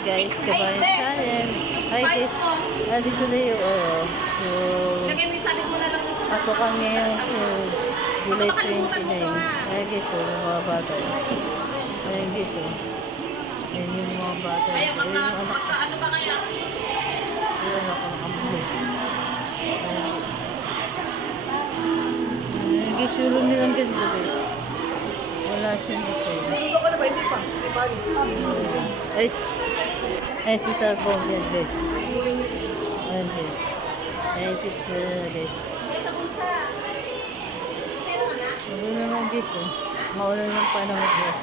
guys, Kabayan Channel. Hi guys, dito na yung pasokan ngayon yung July 29. Hi guys, yung mga bata. Hi guys, yan yung mga bata. Yan yung anak ko. Yan ako nakamulo. Hi guys, yung room nilang ganda guys. Wala siyang design. Ay, si Sir Bong yan guys. Ayan guys. Ayan picture na guys. Maulan naman guys Maulan ng panahon guys.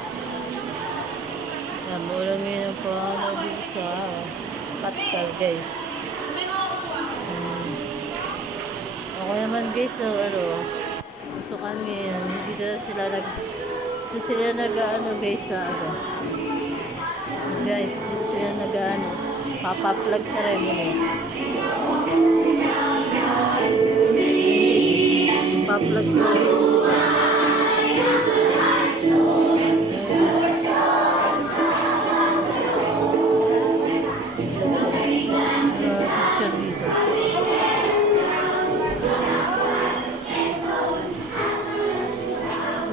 Maulan ngayon ang panahon dito sa Katkal guys. Ako naman guys, usukan ngayon. Dito sila guys sa guys, dito sila papa-plug ceremony. Pa-plug na picture dito.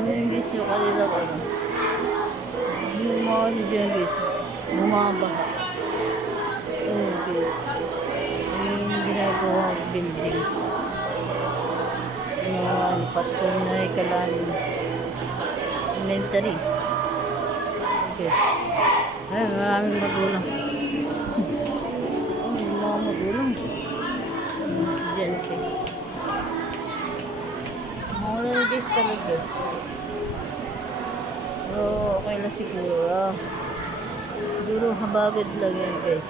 Ayan guys, yung kanila yung mga dyan guys, yung mga baha. Ayan guys, yung ginagawang building. Yung patong na ikalan elementary. Okay. Ay, maraming magulang. Yung mga magulang. Yung estudyante. Magulang guys talaga. Pero okay lang siguro. Siguro habagad lang yan guys.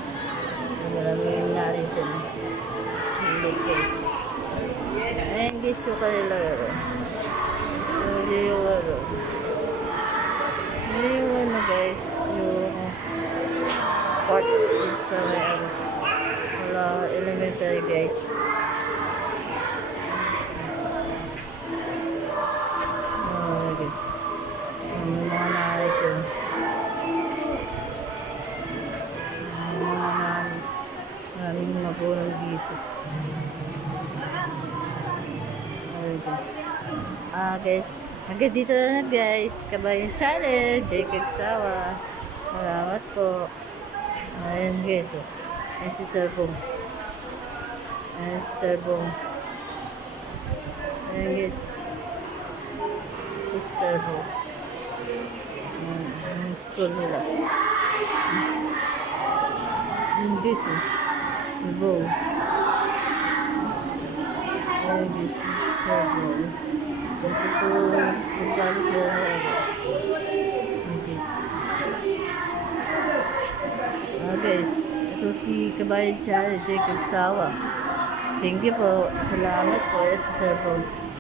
Maraming narito. Hindi guys. Ayan guys, yung kanila so yung guys, yung part is sa wala elementary guys. Guys, yung mga narito, maraming magulang dito. Guys, hanggang dito na guys, Kabayan Channel, Jacob Sawa. Salamat po. Ayan guys, ayan si Sir Bong. Ayan si Sir Bong. Ayan guys, si Sir Bong. Ayan school nila. Ayan guys, si Bong. Ayan guys, Sir Bong. Ito po, magkano sila guys, ito si Kabayan Channel, Jacob Sawa. Thank you po. Salamat po. Sa cellphone.